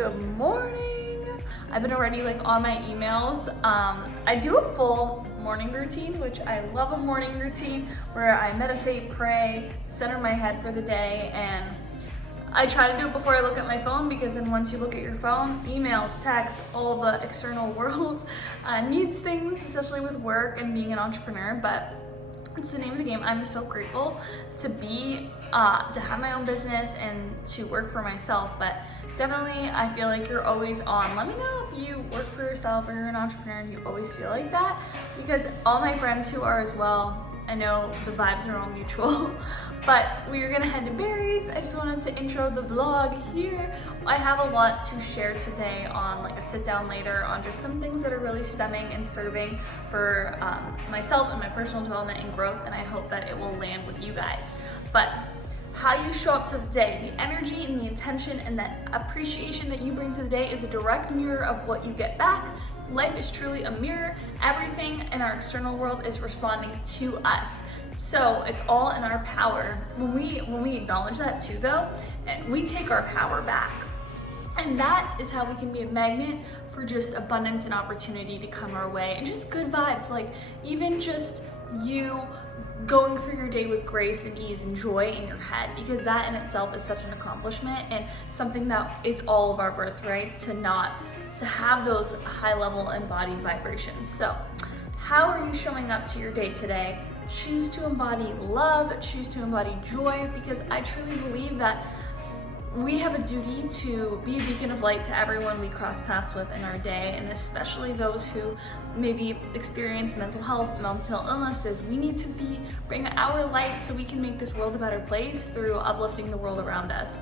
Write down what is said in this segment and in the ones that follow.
Good morning. I've been already on my emails. I do a full morning routine, which I love a morning routine where I meditate, pray, center my head for the day, and I try to do it before I look at my phone, because then once you look at your phone, emails, texts, all the external world needs things, especially with work and being an entrepreneur, but it's the name of the game. I'm so grateful to have my own business and to work for myself, but definitely I feel like you're always on. Let me know if you work for yourself or you're an entrepreneur and you always feel like that, because all my friends who are as well, I know the vibes are all mutual. But we are gonna head to Barry's. I just wanted to intro the vlog here. I have a lot to share today on a sit down later on just some things that are really stemming and serving for myself and my personal development and growth, and I hope that it will land with you guys. But how you show up to the day, the energy and the intention and that appreciation that you bring to the day is a direct mirror of what you get back. Life is truly a mirror. Everything in our external world is responding to us. So it's all in our power. When we acknowledge that too though, we take our power back. And that is how we can be a magnet for just abundance and opportunity to come our way, and just good vibes. Even just you going through your day with grace and ease and joy in your head, because that in itself is such an accomplishment and something that is all of our birthright, to have those high level embodied vibrations. So how are you showing up to your day today? Choose to embody love, choose to embody joy, because I truly believe that we have a duty to be a beacon of light to everyone we cross paths with in our day, and especially those who maybe experience mental health, mental illnesses. We need to bring our light so we can make this world a better place through uplifting the world around us.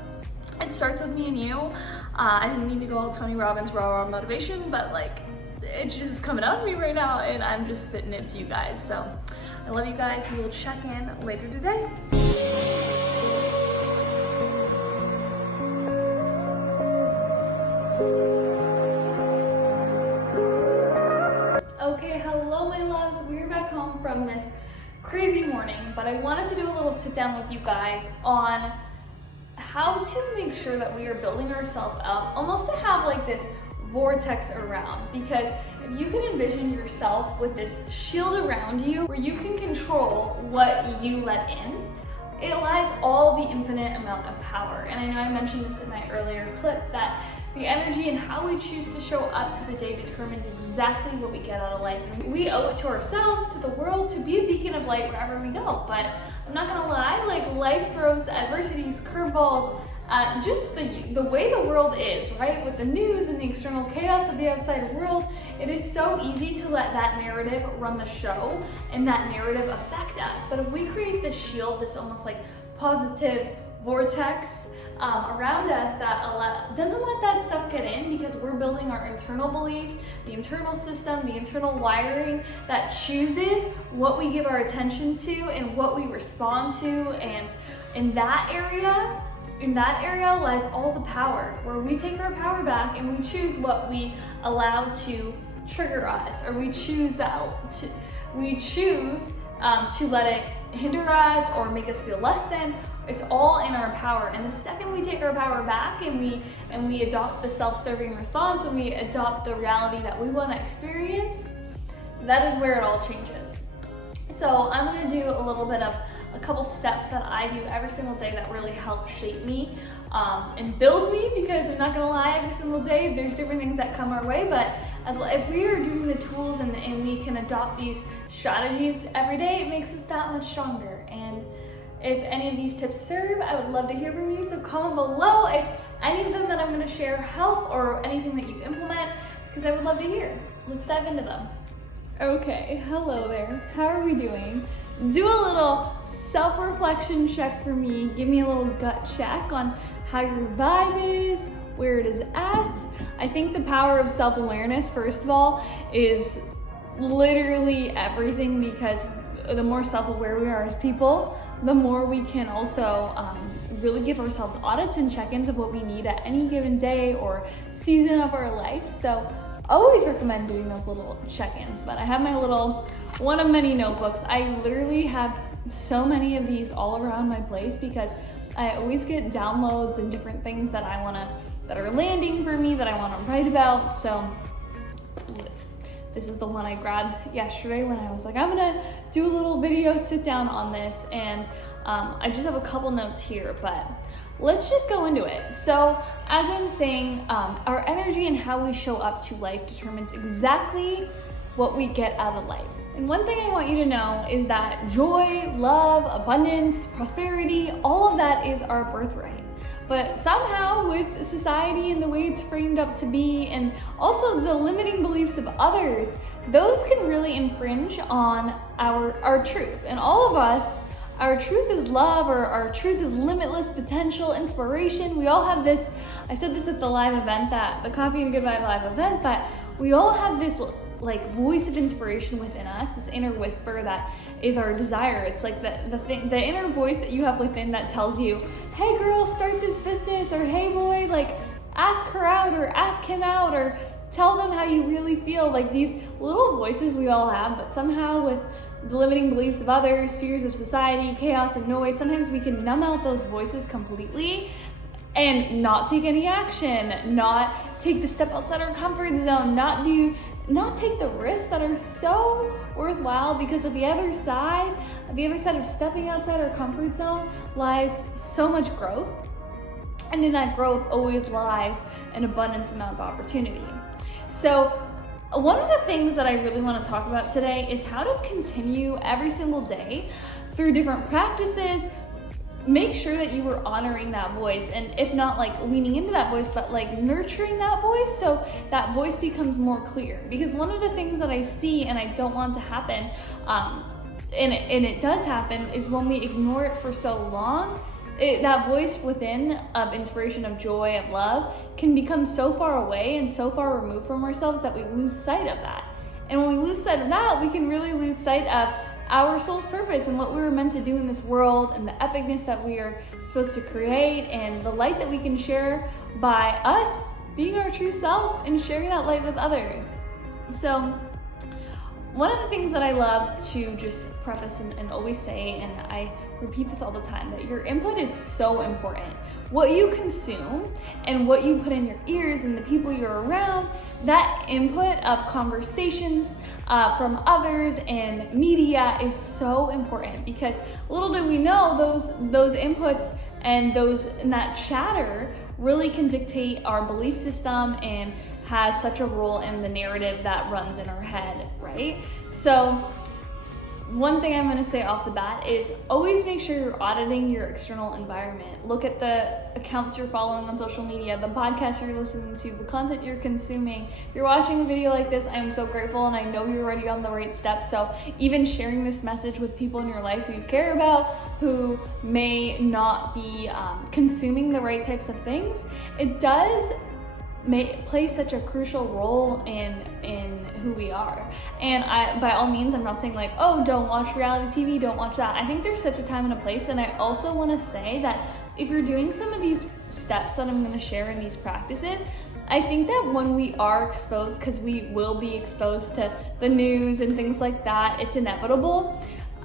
It starts with me and you. I didn't mean to go all Tony Robbins raw motivation, but it's just coming out of me right now, and I'm just spitting it to you guys. So I love you guys. We will check in later today. Okay, hello my loves. We're back home from this crazy morning, but I wanted to do a little sit down with you guys on how to make sure that we are building ourselves up, almost to have this vortex around, because if you can envision yourself with this shield around you where you can control what you let in, it lies all the infinite amount of power. And I know I mentioned this in my earlier clip, that the energy and how we choose to show up to the day determines exactly what we get out of life. We owe it to ourselves, to the world, to be a beacon of light wherever we go. But I'm not gonna lie, life throws adversities, curveballs, just the way the world is, right? With the news and the external chaos of the outside world, it is so easy to let that narrative run the show and that narrative affect us. But if we create this shield, this almost positive vortex around us that doesn't let that stuff get in, because we're building our internal belief, the internal system, the internal wiring that chooses what we give our attention to and what we respond to, and in that area lies all the power, where we take our power back and we choose what we allow to trigger us, or we choose to let it hinder us or make us feel less than. It's all in our power. And the second we take our power back and we adopt the self-serving response, and we adopt the reality that we want to experience, that is where it all changes. So I'm going to do a little bit of a couple steps that I do every single day that really help shape me and build me, because I'm not gonna lie, every single day there's different things that come our way, but if we are doing the tools and we can adopt these strategies every day, it makes us that much stronger. And if any of these tips serve, I would love to hear from you, so comment below if any of them that I'm gonna share help, or anything that you implement, because I would love to hear. Let's dive into them. Okay, hello there. How are we doing? Do a little self-reflection check for me. Give me a little gut check on how your vibe is, where it is at. I think the power of self-awareness, first of all, is literally everything, because the more self-aware we are as people, the more we can also really give ourselves audits and check-ins of what we need at any given day or season of our life. So I always recommend doing those little check-ins. But I have my little one of many notebooks. I literally have so many of these all around my place, because I always get downloads and different things that I want to that are landing for me that I want to write about. So this is the one I grabbed yesterday when I was like, I'm gonna do a little video sit down on this, and I just have a couple notes here, but let's just go into it. So as I'm saying, our energy and how we show up to life determines exactly what we get out of life. And one thing I want you to know is that joy, love, abundance, prosperity, all of that is our birthright. But somehow with society and the way it's framed up to be, and also the limiting beliefs of others, those can really infringe on our truth. And all of us, our truth is love, or our truth is limitless potential, inspiration. We all have this, I said this at the live event, the Coffee and a Good Vibe live event, but we all have this like voice of inspiration within us, this inner whisper that is our desire. It's like the inner voice that you have within that tells you, hey girl, start this business, or hey boy, like ask her out or ask him out, or tell them how you really feel. Like these little voices we all have, but somehow with the limiting beliefs of others, fears of society, chaos and noise, sometimes we can numb out those voices completely and not take any action, not take the step outside our comfort zone, not take the risks that are so worthwhile, because at the other side of stepping outside our comfort zone lies so much growth. And in that growth always lies an abundance amount of opportunity. So one of the things that I really want to talk about today is how to continue every single day through different practices. Make sure that you are honoring that voice, and if not like leaning into that voice, but like nurturing that voice so that voice becomes more clear. Because one of the things that I see and I don't want to happen, and it does happen, is when we ignore it for so long, that voice within of inspiration, of joy, of love can become so far away and so far removed from ourselves that we lose sight of that. And when we lose sight of that, we can really lose sight of our soul's purpose and what we were meant to do in this world, and the epicness that we are supposed to create, and the light that we can share by us being our true self and sharing that light with others. So one of the things that I love to just preface and always say, and I repeat this all the time, that your input is so important. What you consume and what you put in your ears and the people you're around, that input of conversations from others and media is so important, because little do we know those inputs and that chatter really can dictate our belief system and has such a role in the narrative that runs in our head, right? So one thing I'm going to say off the bat is always make sure you're auditing your external environment. Look at the accounts you're following on social media, the podcasts you're listening to, the content you're consuming. If you're watching a video like this, I am so grateful, and I know you're already on the right steps. So even sharing this message with people in your life who you care about, who may not be consuming the right types of things, it does play such a crucial role in who we are. And by all means, I'm not saying like, oh, don't watch reality TV, don't watch that. I think there's such a time and a place, and I also want to say that if you're doing some of these steps that I'm going to share in these practices, I think that when we are exposed, because we will be exposed to the news and things like that, it's inevitable.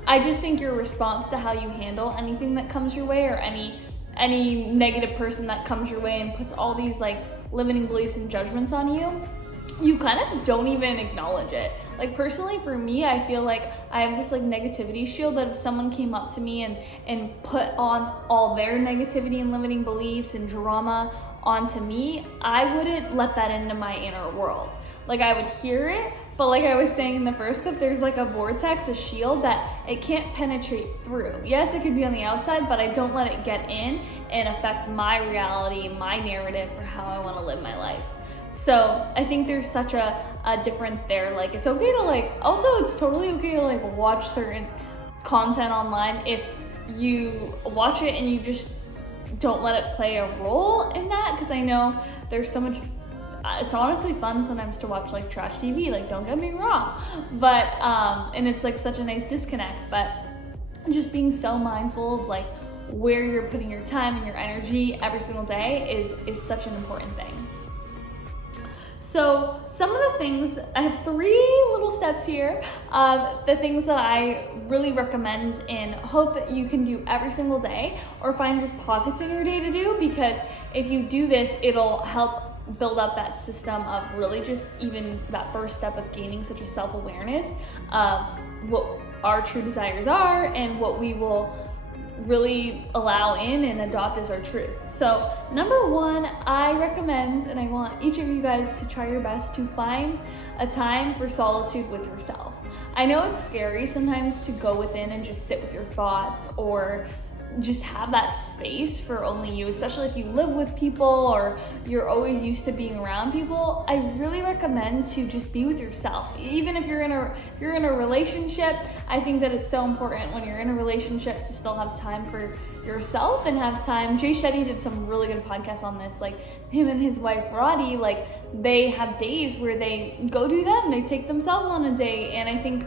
I just think your response to how you handle anything that comes your way, or any negative person that comes your way and puts all these like limiting beliefs and judgments on you, you kind of don't even acknowledge it. Like personally for me, I feel like I have this like negativity shield that if someone came up to me and put on all their negativity and limiting beliefs and drama onto me, I wouldn't let that into my inner world. Like I would hear it, but like I was saying in the first clip, there's like a vortex, a shield that it can't penetrate through. Yes, it could be on the outside, but I don't let it get in and affect my reality, my narrative for how I want to live my life. So I think there's such a difference there. Like it's okay to like, also it's totally okay to like watch certain content online if you watch it and you just don't let it play a role in that, because I know there's so much, it's honestly fun sometimes to watch like trash TV, like don't get me wrong, but and it's like such a nice disconnect, but just being so mindful of like where you're putting your time and your energy every single day is such an important thing. So some of the things, I have 3 little steps here of the things that I really recommend and hope that you can do every single day, or find just pockets in your day to do, because if you do this, it'll help build up that system of really just even that first step of gaining such a self-awareness of what our true desires are and what we will really allow in and adopt as our truth. So number 1, I recommend, and I want each of you guys to try your best to find a time for solitude with yourself. I know it's scary sometimes to go within and just sit with your thoughts, or just have that space for only you, especially if you live with people or you're always used to being around people. I really recommend to just be with yourself. Even if you're in a relationship, I think that it's so important when you're in a relationship to still have time for yourself and have time. Jay Shetty did some really good podcasts on this, like him and his wife Roddy, like they have days where they go do them, they take themselves on a day. And I think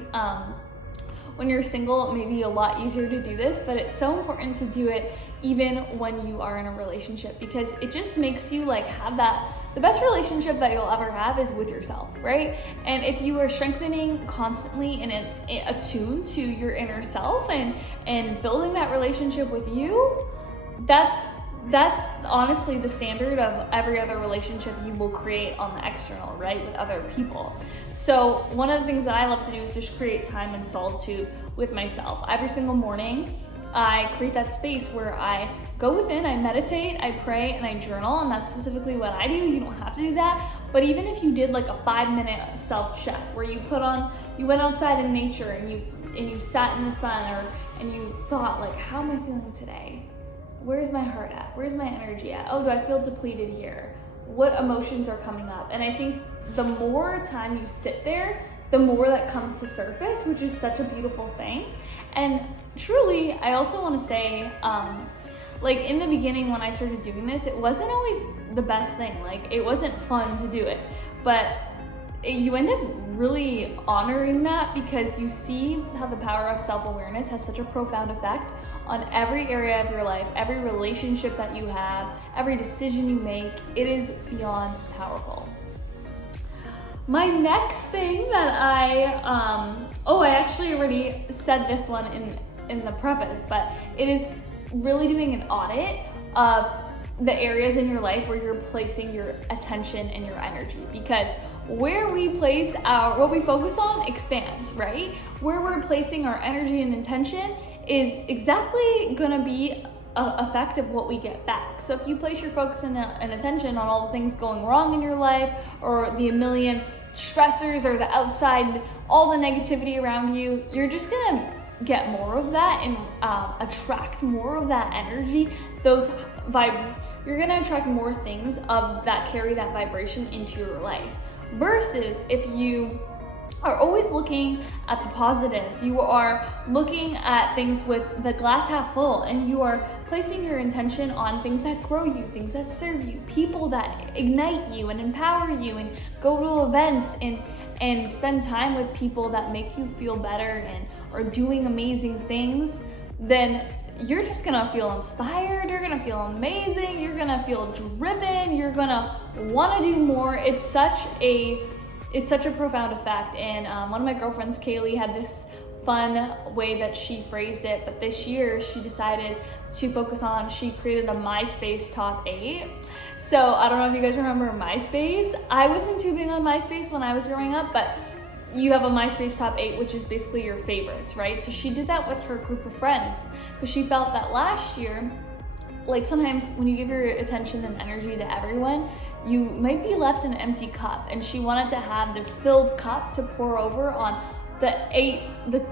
when you're single, it may be a lot easier to do this, but it's so important to do it even when you are in a relationship, because it just makes you like have that, the best relationship that you'll ever have is with yourself, right? And if you are strengthening constantly and attuned to your inner self and building that relationship with you, that's honestly the standard of every other relationship you will create on the external, right, with other people. So one of the things that I love to do is just create time in solitude with myself. Every single morning, I create that space where I go within, I meditate, I pray, and I journal, and that's specifically what I do. You don't have to do that, but even if you did like a 5-minute self-check where you went outside in nature and you sat in the sun, and you thought like, how am I feeling today? Where's my heart at? Where's my energy at? Oh, do I feel depleted here? What emotions are coming up? And I think the more time you sit there, the more that comes to surface, which is such a beautiful thing. And truly, I also want to say, like in the beginning when I started doing this, it wasn't always the best thing. Like it wasn't fun to do it, but you end up really honoring that, because you see how the power of self-awareness has such a profound effect on every area of your life, every relationship that you have, every decision you make. It is beyond powerful. My next thing that I actually already said this one in the preface, but it is really doing an audit of the areas in your life where you're placing your attention and your energy, because where we place what we focus on expands, right? Where we're placing our energy and intention is exactly gonna be an effect of what we get back. So if you place your focus and attention on all the things going wrong in your life, or the million stressors, or the outside, all the negativity around you, you're just gonna get more of that and attract more of that energy. You're gonna attract more things of that carry that vibration into your life. Versus if you are always looking at the positives, you are looking at things with the glass half full, and you are placing your intention on things that grow you, things that serve you, people that ignite you and empower you, and go to events and spend time with people that make you feel better and are doing amazing things, then you're just gonna feel inspired, you're gonna feel amazing, you're gonna feel driven, you're gonna wanna do more. It's such a profound effect. And one of my girlfriends, Kaylee, had this fun way that she phrased it, but this year she decided to focus on, she created a MySpace top 8. So I don't know if you guys remember MySpace. I wasn't too big on MySpace when I was growing up, but you have a MySpace top 8, which is basically your favorites, right? So she did that with her group of friends, because she felt that last year, like sometimes when you give your attention and energy to everyone, you might be left an empty cup, and she wanted to have this filled cup to pour over on the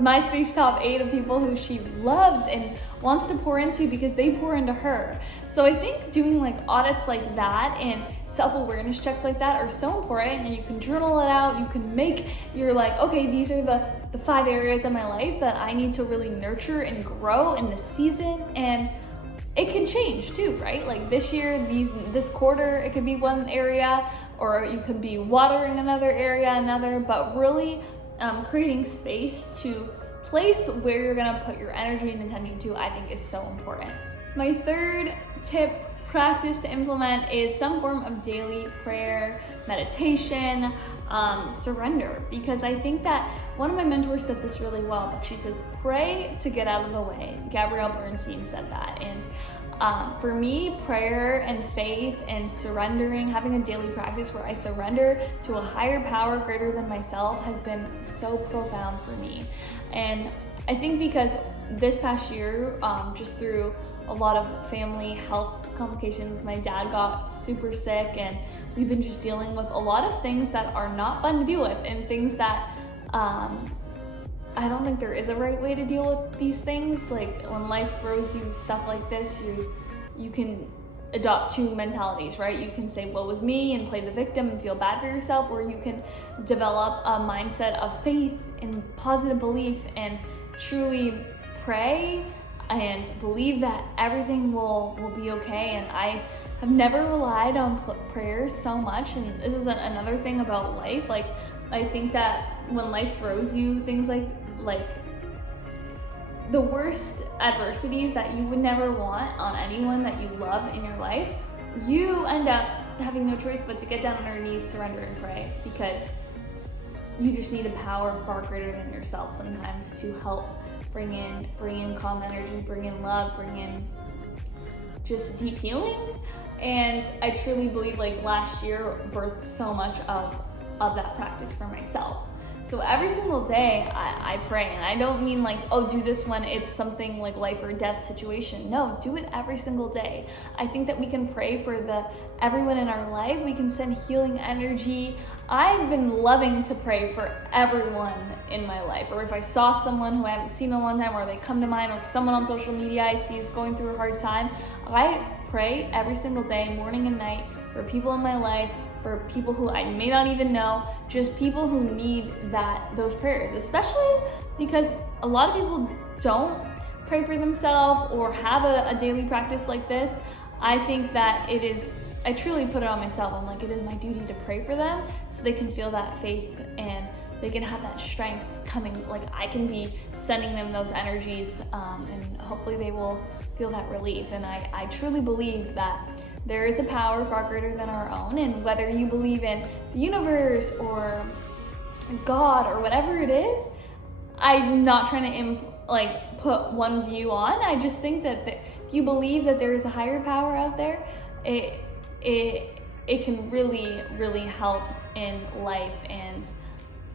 MySpace top 8 of people who she loves and wants to pour into, because they pour into her. So I think doing like audits like that and self-awareness checks like that are so important, and you can journal it out. You can make your like, okay, these are the 5 areas of my life that I need to really nurture and grow in this season. And it can change too, right? Like this year, this quarter, it could be one area, or you could be watering another area, but really creating space to place where you're gonna put your energy and intention to, I think is so important. My third tip, practice to implement is some form of daily prayer, meditation, surrender. Because I think that one of my mentors said this really well, but she says, pray to get out of the way. Gabrielle Bernstein said that. And for me, prayer and faith and surrendering, having a daily practice where I surrender to a higher power greater than myself has been so profound for me. And I think because this past year, just through a lot of family health complications, my dad got super sick, and we've been just dealing with a lot of things that are not fun to deal with, and things that I don't think there is a right way to deal with these things. Like when life throws you stuff like this, you can adopt two mentalities, right? You can say, woe is me, and play the victim and feel bad for yourself, or you can develop a mindset of faith and positive belief and truly pray and believe that everything will be okay. And I have never relied on prayers so much, and this is another thing about life. Like, I think that when life throws you things like the worst adversities that you would never want on anyone that you love in your life, you end up having no choice but to get down on your knees, surrender, and pray, because you just need a power far greater than yourself sometimes to help bring in calm energy, bring in love, bring in just deep healing. And I truly believe like last year birthed so much of that practice for myself. So every single day I pray, and I don't mean like, oh, do this when it's something like life or death situation. No, do it every single day. I think that we can pray for everyone in our life. We can send healing energy. I've been loving to pray for everyone in my life, or if I saw someone who I haven't seen in a long time, or they come to mind, or someone on social media I see is going through a hard time, I pray every single day, morning and night, for people in my life, for people who I may not even know, just people who need those prayers, especially because a lot of people don't pray for themselves or have a daily practice like this. I think that I truly put it on myself. I'm like, it is my duty to pray for them so they can feel that faith and they can have that strength coming, like I can be sending them those energies, and hopefully they will feel that relief. And I truly believe that there is a power far greater than our own, and whether you believe in the universe or God or whatever it is, I'm not trying to put one view on. I just think that if you believe that there is a higher power out there, it can really, really help in life. And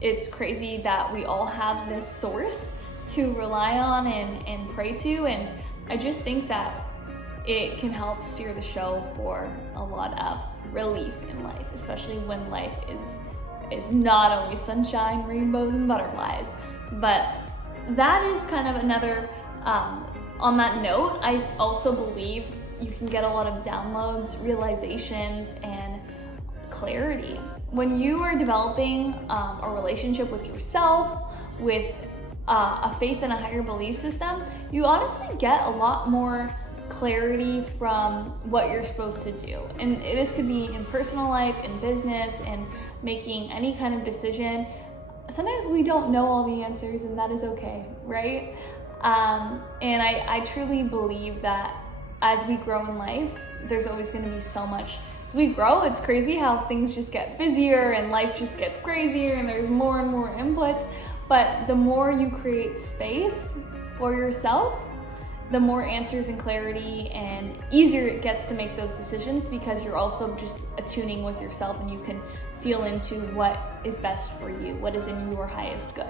it's crazy that we all have this source to rely on and pray to, and I just think that it can help steer the show for a lot of relief in life, especially when life is not always sunshine, rainbows, and butterflies. But that is kind of another, on that note, I also believe you can get a lot of downloads, realizations, and clarity. When you are developing a relationship with yourself, with a faith and a higher belief system, you honestly get a lot more clarity from what you're supposed to do. And this could be in personal life, in business, and making any kind of decision. Sometimes we don't know all the answers, and that is okay, right? And I truly believe that as we grow in life, there's always going to be so much. As we grow, it's crazy how things just get busier and life just gets crazier and there's more and more inputs. But the more you create space for yourself, the more answers and clarity and easier it gets to make those decisions, because you're also just attuning with yourself and you can feel into what is best for you, what is in your highest good.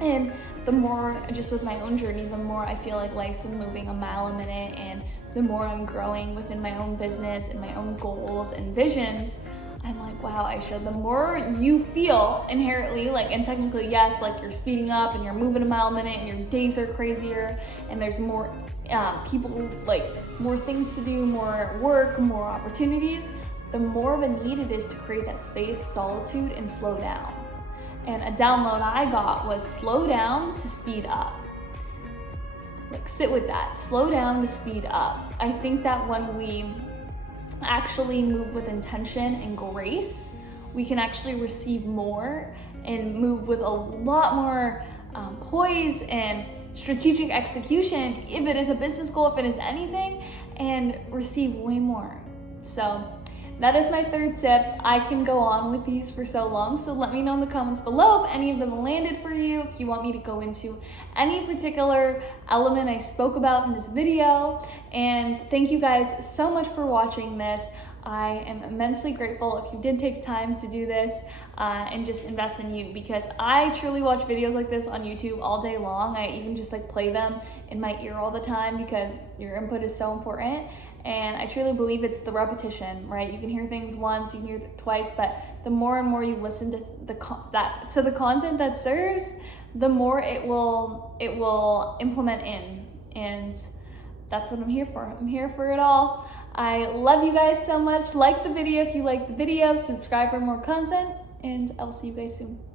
And the more, just with my own journey, the more I feel like life's been moving a mile a minute, and the more I'm growing within my own business and my own goals and visions, I'm like, wow, Aisha, the more you feel inherently, like, and technically, yes, like you're speeding up and you're moving a mile a minute and your days are crazier and there's more people, like more things to do, more work, more opportunities, the more of a need it is to create that space, solitude, and slow down. And a download I got was slow down to speed up. Like, sit with that, slow down to speed up. I think that when we actually move with intention and grace, we can actually receive more and move with a lot more poise and strategic execution, if it is a business goal, if it is anything. and receive way more. So that is my third tip. I can go on with these for so long, so let me know in the comments below if any of them landed for you, if you want me to go into any particular element I spoke about in this video. And thank you guys so much for watching this. I am immensely grateful if you did take time to do this and just invest in you, because I truly watch videos like this on YouTube all day long. I even just like play them in my ear all the time because your input is so important. And I truly believe it's the repetition, right? You can hear things once, you can hear it twice, but the more and more you listen to the content that serves, the more it will implement in. And that's what I'm here for. I'm here for it all. I love you guys so much. Like the video if you like the video, subscribe for more content, and I'll see you guys soon.